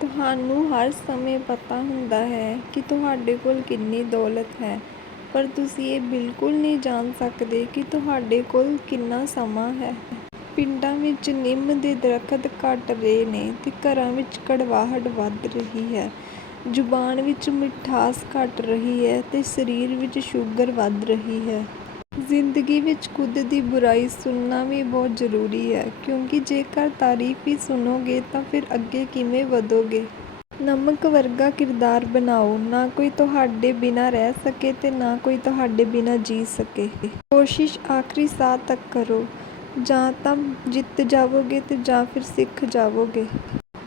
ਤੁਹਾਨੂੰ ਹਰ ਸਮੇਂ ਪਤਾ ਹੁੰਦਾ ਹੈ ਕਿ ਤੁਹਾਡੇ ਕੋਲ ਕਿੰਨੀ ਦੌਲਤ ਹੈ, ਪਰ ਤੁਸੀਂ ਇਹ ਬਿਲਕੁਲ ਨਹੀਂ ਜਾਣ ਸਕਦੇ ਕਿ ਤੁਹਾਡੇ ਕੋਲ ਕਿੰਨਾ ਸਮਾਂ ਹੈ। ਪਿੰਡਾਂ ਵਿੱਚ ਨਿੰਮ ਦੇ ਦਰੱਖਤ ਘਟ ਰਹੇ ਨੇ ਤੇ ਘਰਾਂ ਵਿੱਚ ਕੜਵਾਹਟ ਵੱਧ ਰਹੀ ਹੈ। ਜ਼ੁਬਾਨ ਵਿੱਚ ਮਿਠਾਸ ਘਟ ਰਹੀ ਹੈ ਤੇ ਸਰੀਰ ਵਿੱਚ ਸ਼ੂਗਰ ਵੱਧ ਰਹੀ ਹੈ। ਜ਼ਿੰਦਗੀ ਵਿੱਚ ਖੁਦ ਦੀ ਬੁਰਾਈ ਸੁਣਨਾ ਵੀ ਬਹੁਤ ਜ਼ਰੂਰੀ ਹੈ, ਕਿਉਂਕਿ ਜੇਕਰ ਤਾਰੀਫ ਹੀ ਸੁਣੋਗੇ ਤਾਂ ਫਿਰ ਅੱਗੇ ਕਿਵੇਂ ਵਧੋਗੇ? ਨਮਕ ਵਰਗਾ ਕਿਰਦਾਰ ਬਣਾਓ, ਨਾ ਕੋਈ ਤੁਹਾਡੇ ਬਿਨਾਂ ਰਹਿ ਸਕੇ ਤੇ ਨਾ ਕੋਈ ਤੁਹਾਡੇ ਬਿਨਾਂ ਜੀ ਸਕੇ। ਕੋਸ਼ਿਸ਼ ਆਖਰੀ ਸਾਹ ਤੱਕ ਕਰੋ, ਜਾਂ ਤਾਂ ਜਿੱਤ ਜਾਵੋਗੇ ਤੇ ਜਾਂ ਫਿਰ ਸਿੱਖ ਜਾਵੋਗੇ।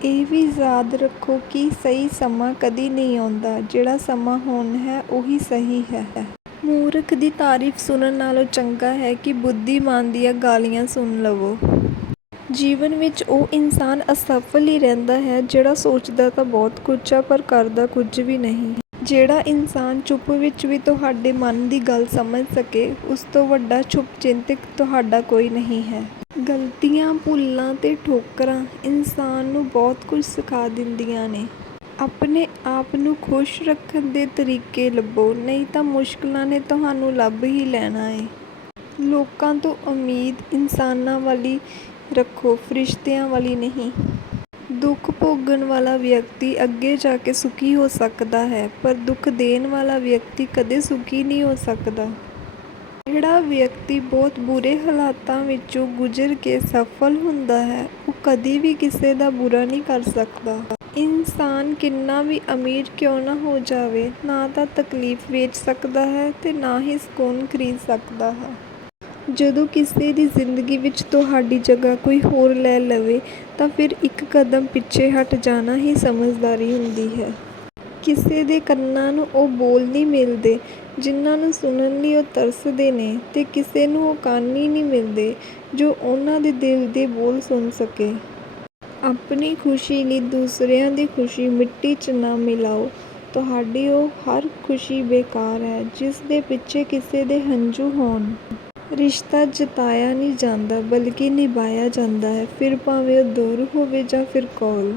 ਇਹ ਵੀ ਯਾਦ ਰੱਖੋ ਕਿ ਸਹੀ ਸਮਾਂ ਕਦੀ ਨਹੀਂ ਆਉਂਦਾ, ਜਿਹੜਾ ਸਮਾਂ ਹੁਣ ਹੈ, ਉਹੀ ਸਹੀ ਹੈ। ਮੂਰਖ ਦੀ ਤਾਰੀਫ ਸੁਣਨ ਨਾਲੋਂ ਚੰਗਾ ਹੈ ਕਿ ਬੁੱਧੀਮਾਨ ਦੀਆਂ ਗਾਲੀਆਂ ਸੁਣ ਲਵੋ। ਜੀਵਨ ਵਿੱਚ ਉਹ ਇਨਸਾਨ ਅਸਫਲ ਹੀ ਰਹਿੰਦਾ ਹੈ, ਜਿਹੜਾ ਸੋਚਦਾ ਤਾਂ ਬਹੁਤ ਕੁਝ ਆ, ਪਰ ਕਰਦਾ ਕੁਝ ਵੀ ਨਹੀਂ। ਜਿਹੜਾ ਇਨਸਾਨ ਚੁੱਪ ਵਿੱਚ ਵੀ ਤੁਹਾਡੇ ਮਨ ਦੀ ਗੱਲ ਸਮਝ ਸਕੇ, ਉਸ ਤੋਂ ਵੱਡਾ ਚੁੱਪ ਚਿੰਤਕ ਤੁਹਾਡਾ ਕੋਈ ਨਹੀਂ ਹੈ। ਗਲਤੀਆਂ, ਭੁੱਲਾਂ ਤੇ ਠੋਕਰਾਂ ਇਨਸਾਨ ਨੂੰ ਬਹੁਤ ਕੁਝ ਸਿਖਾ ਦਿੰਦੀਆਂ ਨੇ। ਆਪਣੇ ਆਪ ਨੂੰ ਖੁਸ਼ ਰੱਖਣ ਦੇ ਤਰੀਕੇ ਲੱਭੋ, ਨਹੀਂ ਤਾਂ ਮੁਸ਼ਕਲਾਂ ਨੇ ਤੁਹਾਨੂੰ ਲੱਭ ਹੀ ਲੈਣਾ ਏ। ਲੋਕਾਂ ਤੋਂ ਉਮੀਦ ਇਨਸਾਨਾਂ ਵਾਲੀ ਰੱਖੋ, ਫਰਿਸ਼ਤਿਆਂ ਵਾਲੀ ਨਹੀਂ। ਦੁੱਖ ਭੋਗਣ ਵਾਲਾ ਵਿਅਕਤੀ ਅੱਗੇ ਜਾ ਕੇ ਸੁਖੀ ਹੋ ਸਕਦਾ ਹੈ, ਪਰ ਦੁੱਖ ਦੇਣ ਵਾਲਾ ਵਿਅਕਤੀ ਕਦੇ ਸੁਖੀ ਨਹੀਂ ਹੋ ਸਕਦਾ। ਜਿਹੜਾ ਵਿਅਕਤੀ ਬਹੁਤ ਬੁਰੇ ਹਾਲਾਤਾਂ ਵਿੱਚੋਂ ਗੁਜ਼ਰ ਕੇ ਸਫਲ ਹੁੰਦਾ ਹੈ, ਉਹ ਕਦੀ ਵੀ ਕਿਸੇ ਦਾ ਬੁਰਾ ਨਹੀਂ ਕਰ ਸਕਦਾ। ਇਨਸਾਨ ਕਿੰਨਾ ਵੀ ਅਮੀਰ ਕਿਉਂ ਨਾ ਹੋ ਜਾਵੇ, ਨਾ ਤਾਂ ਤਕਲੀਫ ਵੇਚ ਸਕਦਾ ਹੈ ਤੇ ਨਾ ਹੀ ਸਕੂਨ ਖਰੀਦ ਸਕਦਾ ਹੈ। ਜਦੋਂ ਕਿਸੇ ਦੀ ਜ਼ਿੰਦਗੀ ਵਿੱਚ ਤੁਹਾਡੀ ਜਗ੍ਹਾ ਕੋਈ ਹੋਰ ਲੈ ਲਵੇ, ਤਾਂ ਫਿਰ ਇੱਕ ਕਦਮ ਪਿੱਛੇ ਹਟ ਜਾਣਾ ਹੀ ਸਮਝਦਾਰੀ ਹੁੰਦੀ ਹੈ। ਕਿਸੇ ਦੇ ਕੰਨਾਂ ਨੂੰ ਉਹ ਬੋਲ ਨਹੀਂ ਮਿਲਦੇ, ਜਿਨ੍ਹਾਂ ਨੂੰ ਸੁਣਨ ਲਈ ਉਹ ਤਰਸਦੇ ਨੇ ਤੇ ਕਿਸੇ ਨੂੰ ਉਹ ਕੰਨ ਹੀ ਨਹੀਂ ਮਿਲਦੇ, ਜੋ ਉਹਨਾਂ ਦੇ ਦਿਲ ਦੇ ਬੋਲ ਸੁਣ ਸਕੇ। ਆਪਣੀ ਖੁਸ਼ੀ ਲਈ ਦੂਸਰਿਆਂ ਦੀ ਖੁਸ਼ੀ ਮਿੱਟੀ 'ਚ ਨਾ ਮਿਲਾਓ। ਤੁਹਾਡੀ ਉਹ ਹਰ ਖੁਸ਼ੀ ਬੇਕਾਰ ਹੈ, ਜਿਸ ਦੇ ਪਿੱਛੇ ਕਿਸੇ ਦੇ ਹੰਝੂ ਹੋਣ। ਰਿਸ਼ਤਾ ਜਤਾਇਆ ਨਹੀਂ ਜਾਂਦਾ, ਬਲਕਿ ਨਿਭਾਇਆ ਜਾਂਦਾ ਹੈ, ਫਿਰ ਭਾਵੇਂ ਉਹ ਦੂਰ ਹੋਵੇ ਜਾਂ ਫਿਰ ਕੋਲ।